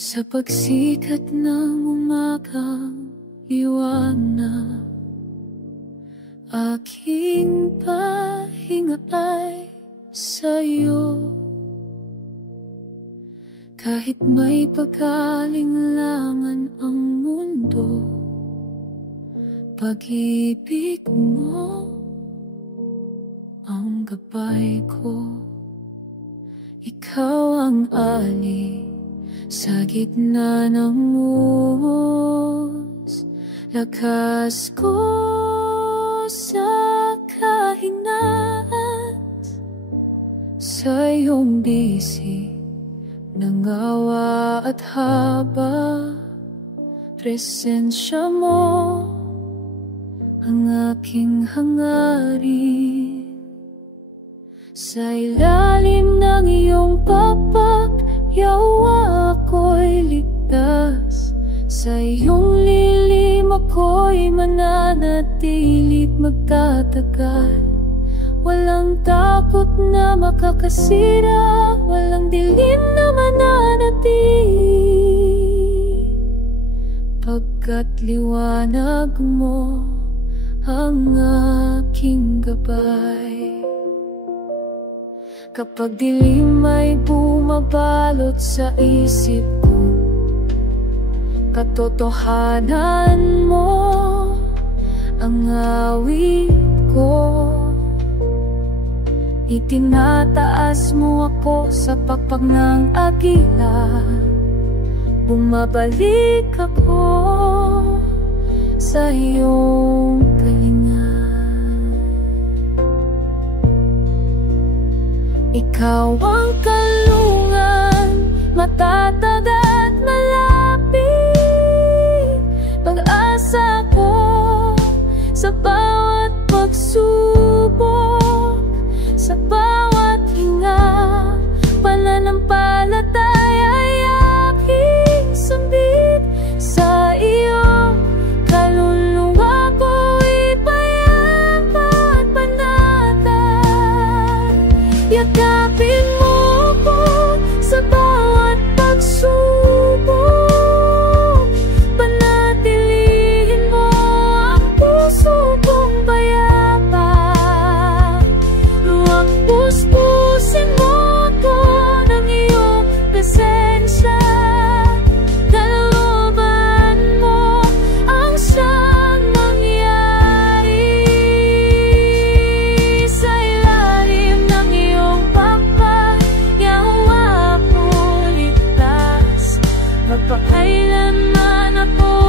Sa pagsikat ng umagang liwanag, aking pahinga ay sa'yo. Kahit may pag-alinlangan ang mundo, pag-ibig mo ang gabay ko. Ikaw ang ali sa gitna ng muhos, lakas ko sa kahinaan. Sa iyong bisig ng awa at haba, presensya mo ang aking hangarin. Sa ilalim ng iyong pagpapyawa ako'y ligtas, sa iyong lilim ako'y mananatilit magtatagal. Walang takot na makakasira, walang dilim na mananatili, pagkat liwanag mo ang aking gabay. Kapag dilim ay bumabalot sa isip ko, katotohanan mo ang awit ko. Itinataas mo ako sa pakpak ng agila, bumabalik ako sa iyong kalinga. Ikaw ang kalungan, matatag at malapit, pag-asa ko sa bawat pagsubok, sa bawat hinga, pananampalataya ay aking sambit. Sa iyo, kaluluwa ko'y payapa at panatag. Yakapin mo ko sa bawat pagsubok, panatilihin mo ang puso kong payapa. Huwag puspusin mo ko ng iyong presensya, kalooban mo ang siyang mangyari. Sa ilalim ng iyong pagpapyawa ko ligtas, magpakailanman ako